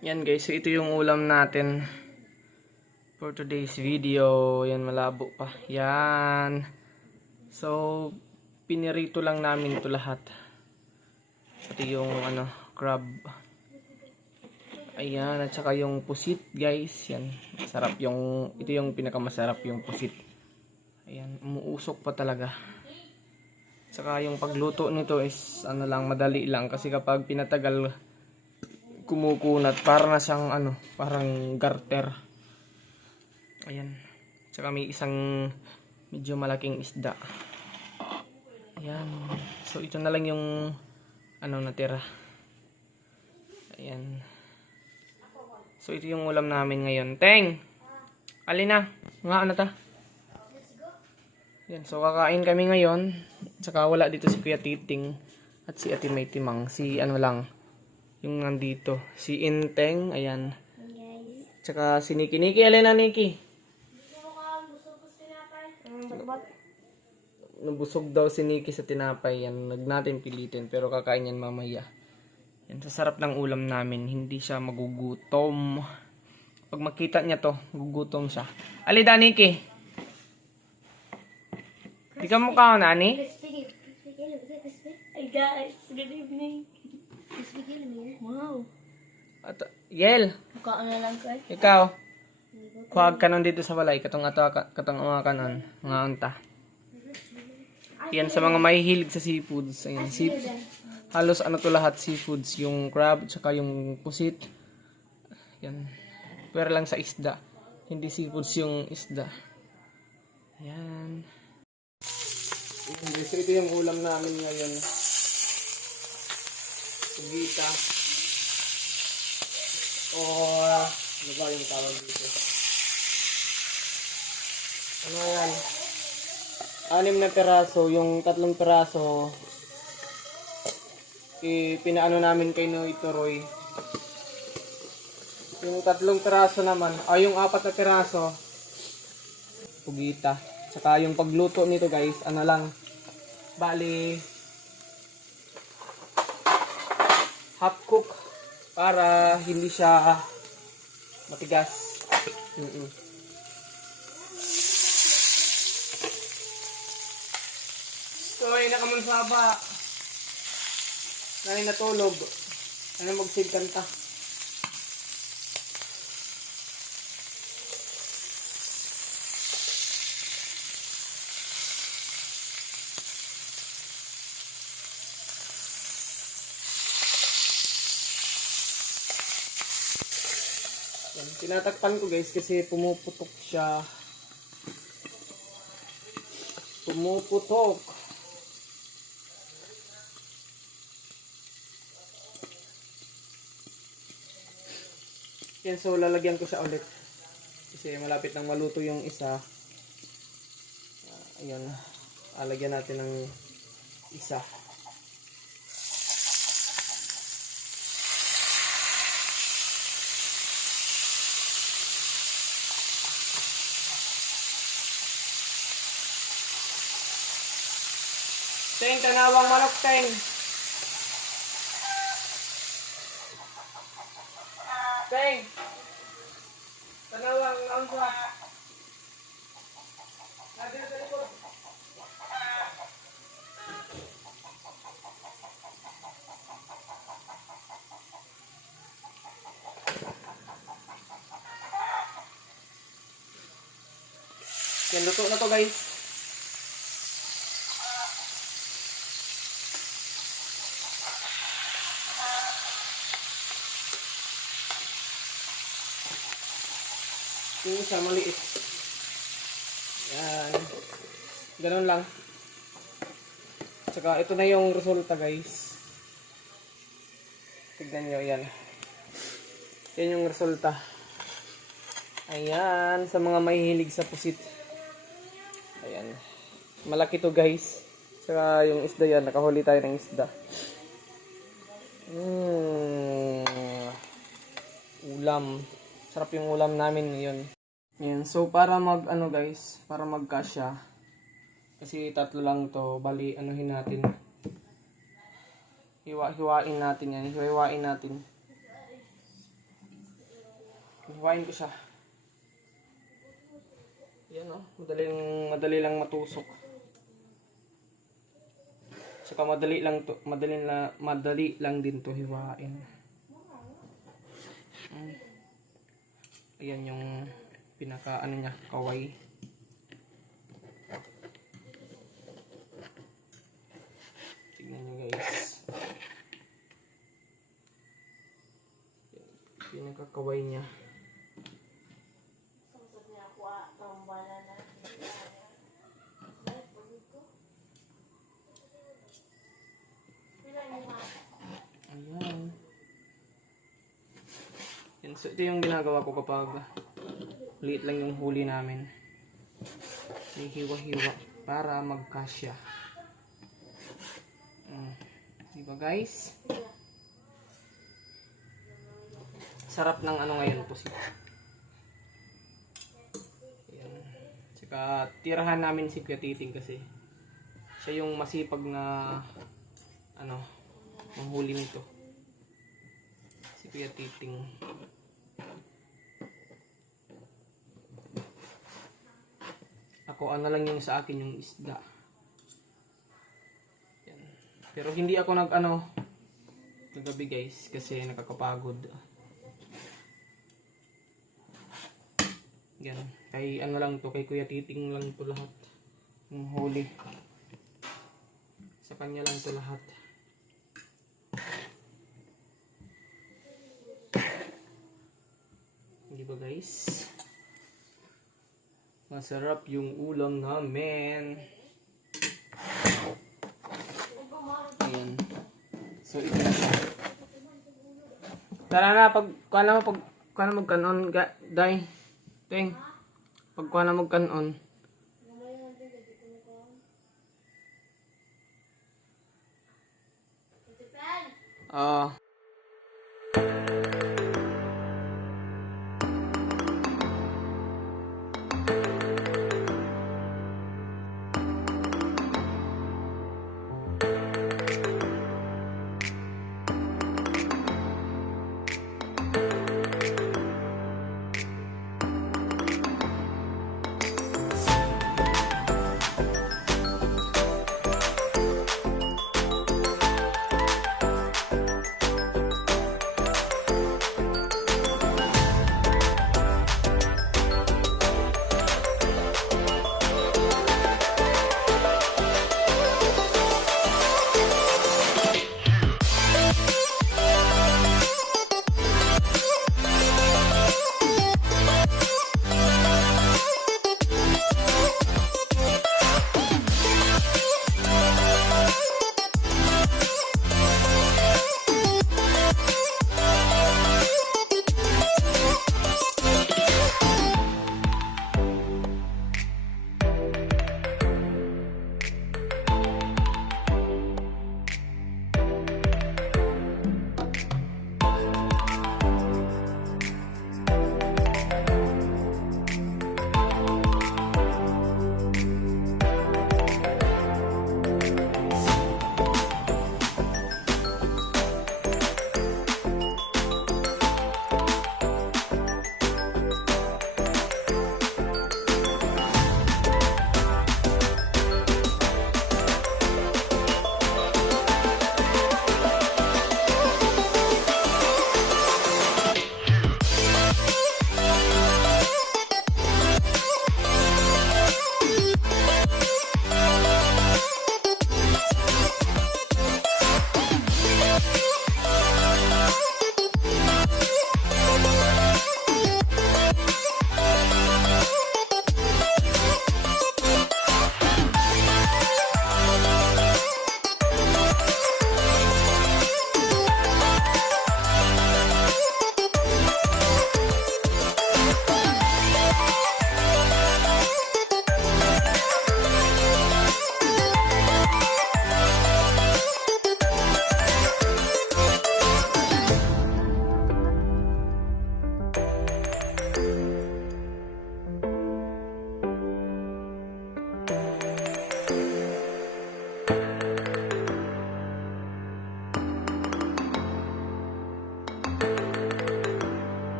Yan guys, so ito yung ulam natin for today's video. Yan, malabo pa. Yan. So, pinirito lang namin ito lahat. Pati yung ano, crab. Ayan, at saka yung pusit guys. Yan, sarap yung, ito yung pinakamasarap yung pusit. Ayan, umuusok pa talaga. Saka yung pagluto nito is ano lang, madali lang. Kasi kapag pinatagal, kumukunat para na siyang ano, parang garter. Ayan. Tsaka may isang medyo malaking isda. Ayan. So ito na lang yung ano natira. Ayan. So ito yung ulam namin ngayon. Teng! Alina, nga ano ta? Yan, so kakain kami ngayon. Tsaka wala dito si Kuya Titing at si Ate May Timang. Si ano lang, yung nandito. Si Inteng, ayan. Tsaka si Niki. Niki, alin na Niki? Nabusog daw si Niki sa tinapay. Yan, nag natin pilitin. Pero kakain yan mamaya. Yan, sa sarap ng ulam namin. Hindi siya magugutom. Pag makita niya to, gugutom siya. Alida, Niki. Di ka mukha ko, nani? Hey guys, good evening. Wow. At, Yel, Mukha na lang ko eh. ikaw. Kuwag ka nun dito sa balay. Katong ato, katong mga kanon. Mga unta. Yan sa mga mahihilig sa seafoods. Ayan, sea, halos ano to lahat seafoods. Yung crab, tsaka yung pusit. Yan. Pero lang sa isda. Hindi seafoods yung isda. Yan. Ayan guys, so ito yung ulam namin ngayon. Sugita. O, ano ba yung tawag dito? Ano yan? Anim na peraso, yung tatlong peraso, i pinaano namin kay Noy Toroy. Yung tatlong peraso naman, ay yung apat na peraso, pugita. Tsaka yung pagluto nito guys, ano lang, bali, half cook para hindi siya matigas. Mm-mm. So, ay nakamunsaba. Nanay natulog. Ano mag-save? Yan, tinatakpan ko guys kasi pumuputok siya. Pumuputok. Yan, so lalagyan ko siya ulit. Kasi malapit nang maluto yung isa. Ah, Ayan. Natin ng isa. Teng, tanawang manok, Teng. Teng. Tanawang naunsa. Nadil sa likod. Yan, luto na to guys. Isa maliit. Yan. Ganun lang. Tsaka ito na yung resulta guys. Tignan nyo yan. Yan yung resulta. Ayan. Sa mga mahihilig sa pusit. Ayan. Malaki to guys. Tsaka yung isda yan. Nakahuli tayo ng isda. Mm. Ulam. Sarap yung ulam namin ngayon. Yan. So, para mag, ano guys, para magkasya. Kasi tatlo lang to. Bali, anuhin natin. Hiwa, hiwain natin yan. Hiwain natin. hiwain ko siya. Yan oh, madaling, madali lang matusok. Saka madali lang to, madali la, madali lang din to hiwain. Ayan yung pinaka ano niya, kaway. Tignan nyo guys. Pinaka kaway niya. Ayan. Yan, so ito yung ginagawa ko kapag liit lang yung huli namin. Hihiwa-hiwa para magkasya. Mm. Di ba guys? Sarap ng ano ngayon po siya. Ayan. Tsaka tirahan namin si Kuya Titing kasi siya yung masipag na ano, manghuli nito. Si Kuya Titing. Ako ano lang yung sa akin yung isda. Yan. Pero hindi ako nag ano kagabi guys kasi nakakapagod. Yan. Kay ano lang to, kay Kuya Titing lang to lahat. Yung huli. Sa kanya lang to lahat. Hindi ba guys? Masarap yung ulam namin. Ayan. So, ito na siya. Tara na, pag, kuha na mo, pag, kuha na magkanon, ga, day. Ting. Pag kuha na magkanon. Ah.